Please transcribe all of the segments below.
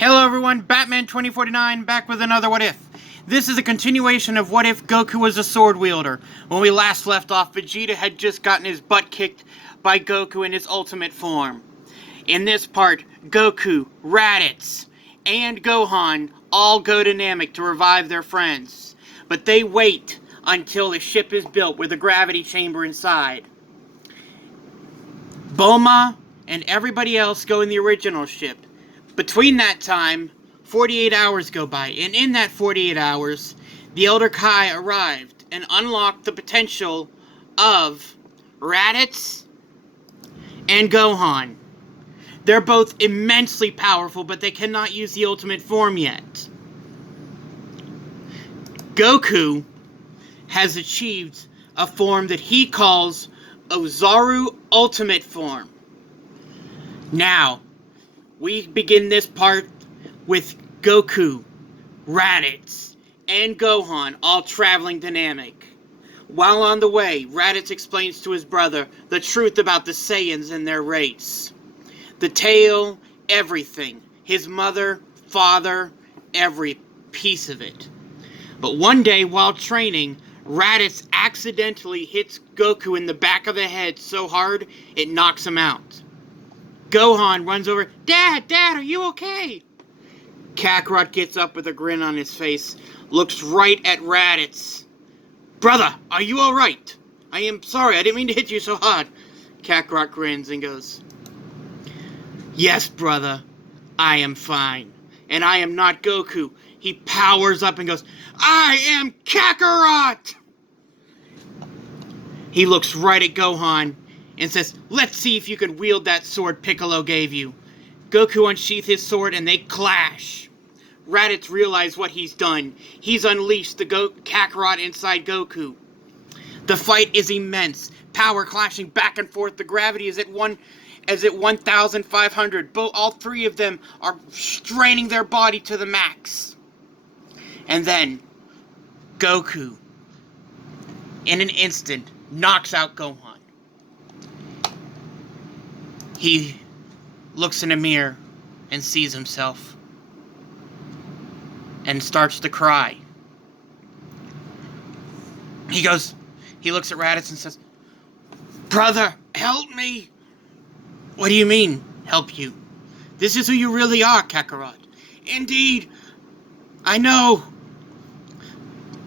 Hello everyone, Batman 2049 back with another What If. This is a continuation of What If Goku was a sword wielder. When we last left off, Vegeta had just gotten his butt kicked by Goku in his ultimate form. In this part, Goku, Raditz, and Gohan all go to Namek to revive their friends. But they wait until the ship is built with a gravity chamber inside. Bulma and everybody else go in the original ship. Between that time, 48 hours go by, and in that 48 hours, the Elder Kai arrived and unlocked the potential of Raditz and Gohan. They're both immensely powerful, but they cannot use the ultimate form yet. Goku has achieved a form that he calls Ozaru Ultimate Form. Now, we begin this part with Goku, Raditz, and Gohan all traveling to Namek. While on the way, Raditz explains to his brother the truth about the Saiyans and their race. The tale, everything. His mother, father, every piece of it. But one day, while training, Raditz accidentally hits Goku in the back of the head so hard, it knocks him out. Gohan runs over. Dad, are you okay? Kakarot gets up with a grin on his face, looks right at Raditz. Brother, are you alright? I am sorry, I didn't mean to hit you so hard. Kakarot grins and goes, Yes, brother, I am fine. And I am not Goku. He powers up and goes, I am Kakarot! He looks right at Gohan and says, Let's see if you can wield that sword Piccolo gave you. Goku unsheaths his sword and they clash. Raditz realizes what he's done. He's unleashed the Kakarot inside Goku. The fight is immense. Power clashing back and forth. The gravity is at 1,500. All three of them are straining their body to the max. And then, Goku, in an instant, knocks out Gohan. He looks in a mirror and sees himself and starts to cry. He looks at Raditz and says, Brother, help me! What do you mean, help you? This is who you really are, Kakarot. Indeed, I know.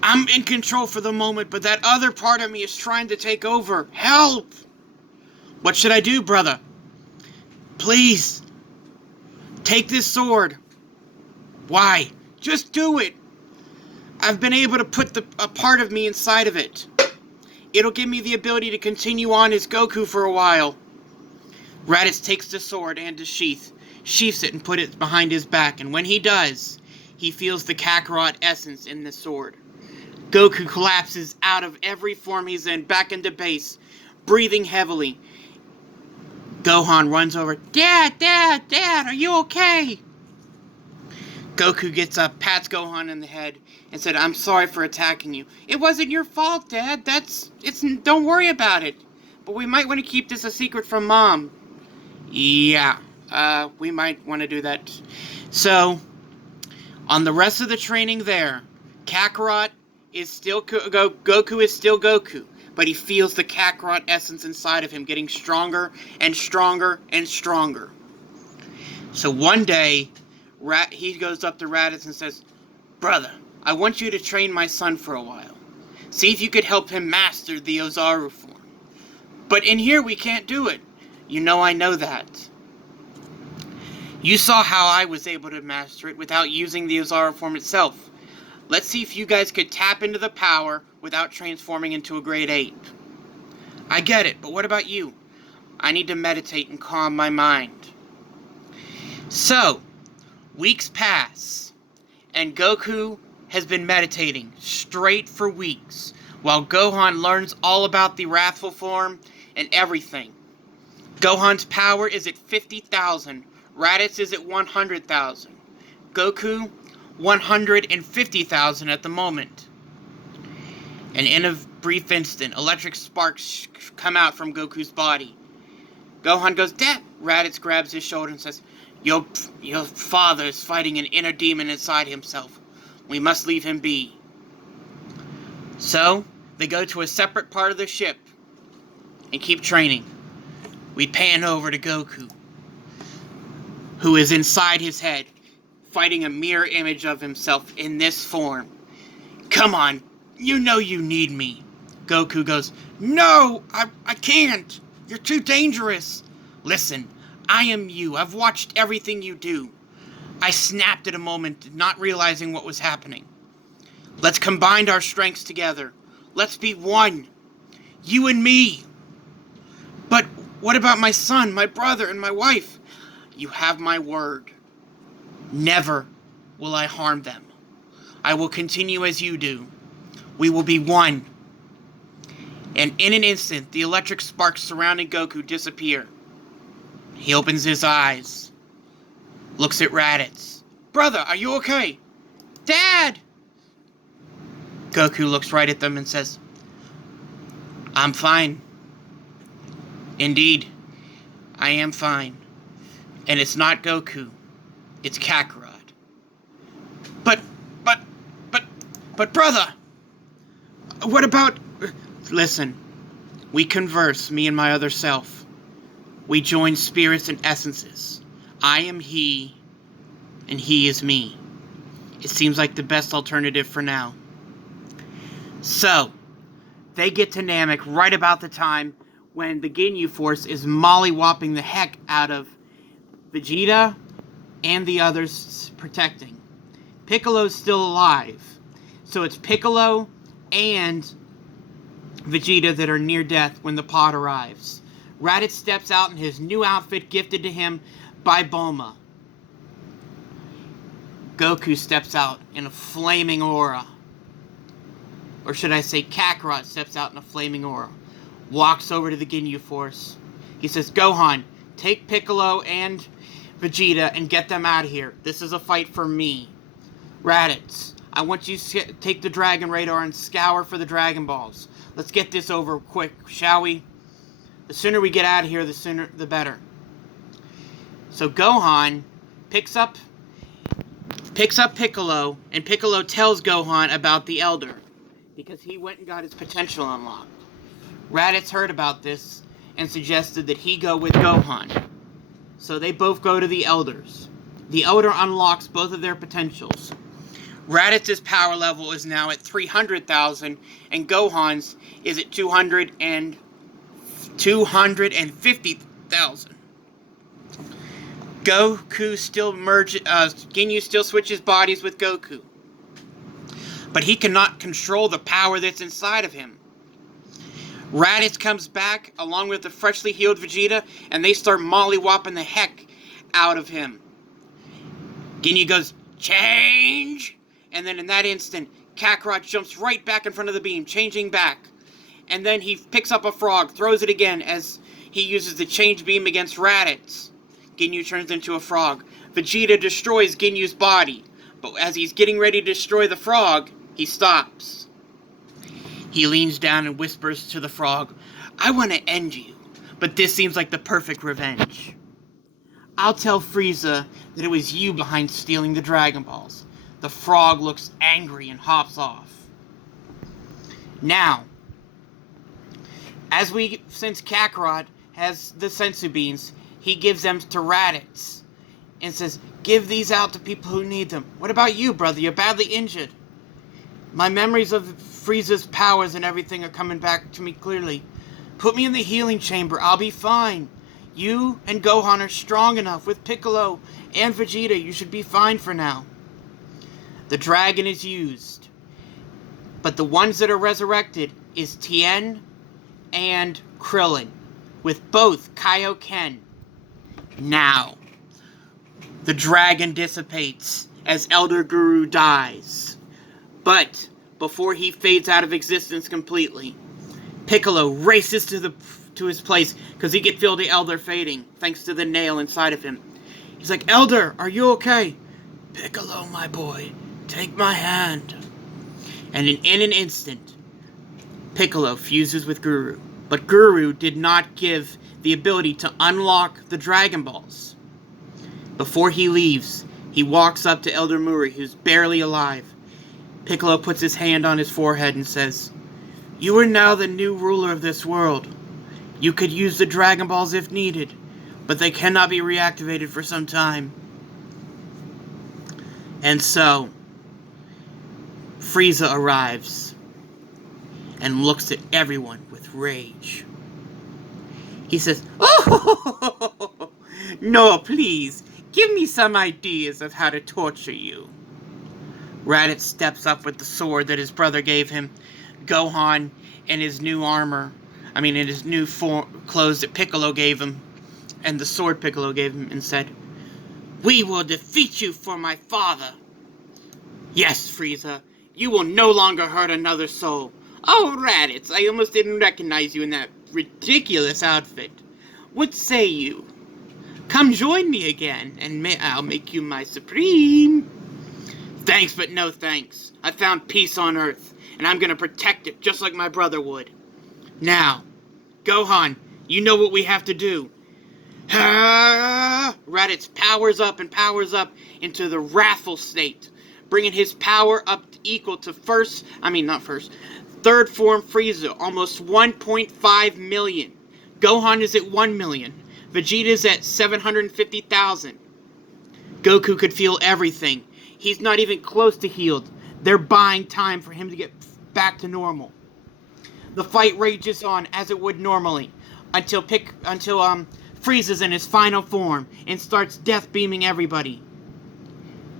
I'm in control for the moment, but that other part of me is trying to take over. Help! What should I do, brother? Please, take this sword. Why? Just do it. I've been able to put a part of me inside of it. It'll give me the ability to continue on as Goku for a while. Raditz takes the sword and the sheaths it and put it behind his back, and when he does, he feels the Kakarot essence in the sword. Goku collapses out of every form he's in, back into base, breathing heavily. Gohan runs over. Dad, are you okay? Goku gets up, pats Gohan in the head, and said, I'm sorry for attacking you. It wasn't your fault, Dad. Don't worry about it. But we might want to keep this a secret from Mom. Yeah, we might want to do that. So, on the rest of the training there, Kakarot is still Goku is still Goku. But he feels the Kakarot essence inside of him getting stronger and stronger and stronger. So one day, he goes up to Raditz and says, Brother, I want you to train my son for a while. See if you could help him master the Ozaru form. But in here we can't do it. You know I know that. You saw how I was able to master it without using the Ozaru form itself. Let's see if you guys could tap into the power without transforming into a great ape. I get it, but what about you? I need to meditate and calm my mind. So, weeks pass, and Goku has been meditating straight for weeks, while Gohan learns all about the wrathful form and everything. Gohan's power is at 50,000, Raditz is at 100,000. Goku, 150,000 at the moment. And in a brief instant, electric sparks come out from Goku's body. Gohan goes, Dad! Raditz grabs his shoulder and says, Your, your father is fighting an inner demon inside himself. We must leave him be. So, they go to a separate part of the ship and keep training. We pan over to Goku, who is inside his head, fighting a mirror image of himself in this form. Come on, you know you need me. Goku goes, no, I can't. You're too dangerous. Listen, I am you. I've watched everything you do. I snapped at a moment, not realizing what was happening. Let's combine our strengths together. Let's be one. You and me. But what about my son, my brother, and my wife? You have my word. Never will I harm them. I will continue as you do. We will be one. And in an instant, the electric sparks surrounding Goku disappear. He opens his eyes, looks at Raditz. Brother, are you okay? Dad! Goku looks right at them and says, I'm fine. Indeed, I am fine. And it's not Goku, it's Kakarot. But brother! What about... Listen, we converse, me and my other self. We join spirits and essences. I am he, and he is me. It seems like the best alternative for now. So, they get to Namek right about the time when the Ginyu Force is mollywopping the heck out of Vegeta and the others protecting. Piccolo's still alive. So it's Piccolo and Vegeta that are near death when the pod arrives. Raditz steps out in his new outfit gifted to him by Bulma. Goku steps out in a flaming aura. Or should I say Kakarot steps out in a flaming aura. Walks over to the Ginyu Force. He says, Gohan, take Piccolo and Vegeta and get them out of here. This is a fight for me. Raditz, I want you to take the Dragon Radar and scour for the Dragon Balls. Let's get this over quick, shall we? The sooner we get out of here, the better. So Gohan picks up Piccolo, and Piccolo tells Gohan about the Elder, because he went and got his potential unlocked. Raditz heard about this and suggested that he go with Gohan. So they both go to the Elders. The Elder unlocks both of their potentials. Raditz's power level is now at 300,000, and Gohan's is at 250,000. Goku still Ginyu still switches bodies with Goku. But he cannot control the power that's inside of him. Raditz comes back along with the freshly healed Vegeta, and they start mollywopping the heck out of him. Ginyu goes, change! And then in that instant, Kakarot jumps right back in front of the beam, changing back. And then he picks up a frog, throws it again as he uses the change beam against Raditz. Ginyu turns into a frog. Vegeta destroys Ginyu's body, but as he's getting ready to destroy the frog, he stops. He leans down and whispers to the frog, I want to end you, but this seems like the perfect revenge. I'll tell Frieza that it was you behind stealing the Dragon Balls. The frog looks angry and hops off. Now, since Kakarot has the sensu beans, he gives them to Raditz and says, give these out to people who need them. What about you, brother? You're badly injured. My memories of Frieza's powers and everything are coming back to me clearly. Put me in the healing chamber. I'll be fine. You and Gohan are strong enough. With Piccolo and Vegeta, you should be fine for now. The dragon is used. But the ones that are resurrected is Tien and Krillin, with both Kaioken. Now, the dragon dissipates as Elder Guru dies. But before he fades out of existence completely, Piccolo races to his place because he can feel the Elder fading thanks to the nail inside of him. He's like, Elder, are you okay? Piccolo, my boy, take my hand. And in an instant, Piccolo fuses with Guru. But Guru did not give the ability to unlock the Dragon Balls. Before he leaves, he walks up to Elder Muri, who's barely alive. Piccolo puts his hand on his forehead and says, "You are now the new ruler of this world. You could use the Dragon Balls if needed, but they cannot be reactivated for some time." And so, Frieza arrives and looks at everyone with rage. He says, "Oh, no, please, give me some ideas of how to torture you." Raditz steps up with the sword that his brother gave him. Gohan, in his new armor, in his new clothes that Piccolo gave him, and the sword Piccolo gave him, and said, "We will defeat you for my father." "Yes, Frieza, you will no longer hurt another soul." "Oh, Raditz, I almost didn't recognize you in that ridiculous outfit. What say you? Come join me again, and I'll make you my supreme." "Thanks, but no thanks. I found peace on Earth, and I'm gonna protect it just like my brother would. Now, Gohan, you know what we have to do." Raditz powers up into the wrathful state, bringing his power up equal to third form Frieza, almost 1.5 million. Gohan is at 1 million. Vegeta's at 750,000. Goku could feel everything. He's not even close to healed. They're buying time for him to get back to normal. The fight rages on as it would normally, until Frieza's in his final form and starts death beaming everybody.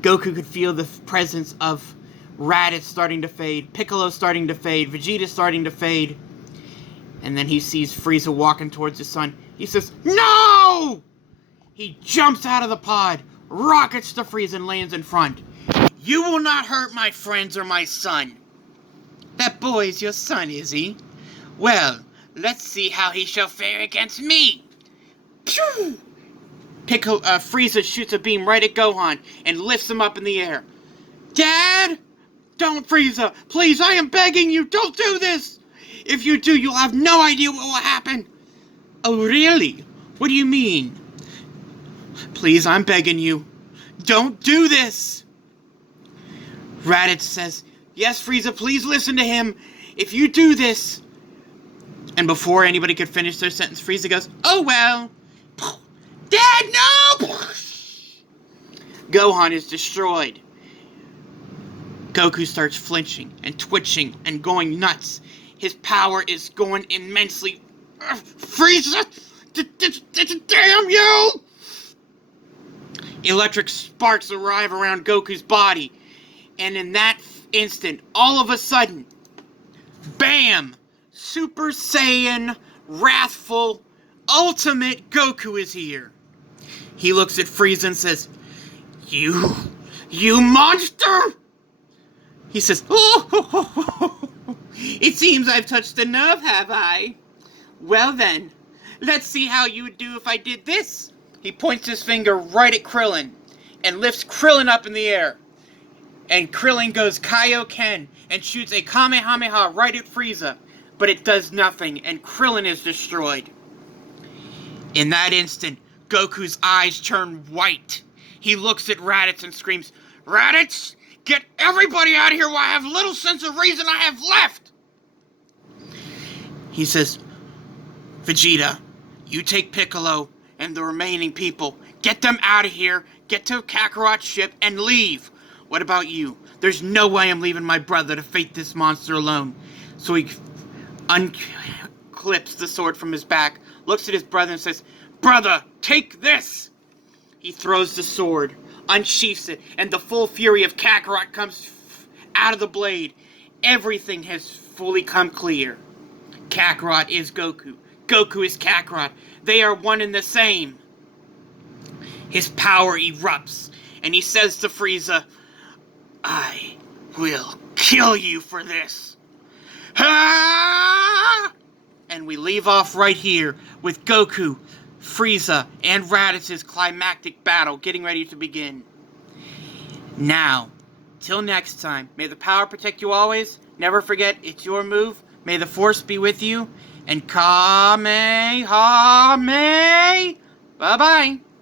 Goku could feel the presence of Raditz starting to fade, Piccolo starting to fade, Vegeta starting to fade. And then he sees Frieza walking towards his son. He says, "No!" He jumps out of the pod, rockets to Frieza, and lands in front. "You will not hurt my friends or my son." "That boy is your son, is he? Well, let's see how he shall fare against me." Phew! Frieza shoots a beam right at Gohan and lifts him up in the air. "Dad! Don't, Frieza! Please, I am begging you, don't do this! If you do, you'll have no idea what will happen." "Oh, really? What do you mean?" "Please, I'm begging you. Don't do this." Raditz says, "Yes, Frieza, please listen to him. If you do this..." And before anybody could finish their sentence, Frieza goes, "Oh well." "Dad, no!" Gohan is destroyed. Goku starts flinching and twitching and going nuts. His power is going immensely. "Frieza! Damn you!" Electric sparks arrive around Goku's body. And in that instant, all of a sudden, bam! Super Saiyan, wrathful, ultimate Goku is here. He looks at Frieza and says, You monster!" He says, "Oh, it seems I've touched a nerve, have I? Well then, let's see how you would do if I did this." He points his finger right at Krillin and lifts Krillin up in the air. And Krillin goes Kaioken and shoots a Kamehameha right at Frieza. But it does nothing, and Krillin is destroyed. In that instant, Goku's eyes turn white. He looks at Raditz and screams, "Raditz, get everybody out of here while I have little sense of reason I have left!" He says, "Vegeta, you take Piccolo and the remaining people. Get them out of here, get to Kakarot's ship, and leave. What about you? There's no way I'm leaving my brother to fight this monster alone." So he unclips the sword from his back, looks at his brother and says, "Brother, take this!" He throws the sword, unsheaths it, and the full fury of Kakarot comes out of the blade. Everything has fully come clear. Kakarot is Goku. Goku is Kakarot. They are one and the same. His power erupts, and he says to Frieza, "I will kill you for this." Ah! And we leave off right here with Goku, Frieza, and Raditz's climactic battle getting ready to begin. Now, till next time, may the power protect you always. Never forget, it's your move. May the Force be with you. And Kamehameha! Bye-bye.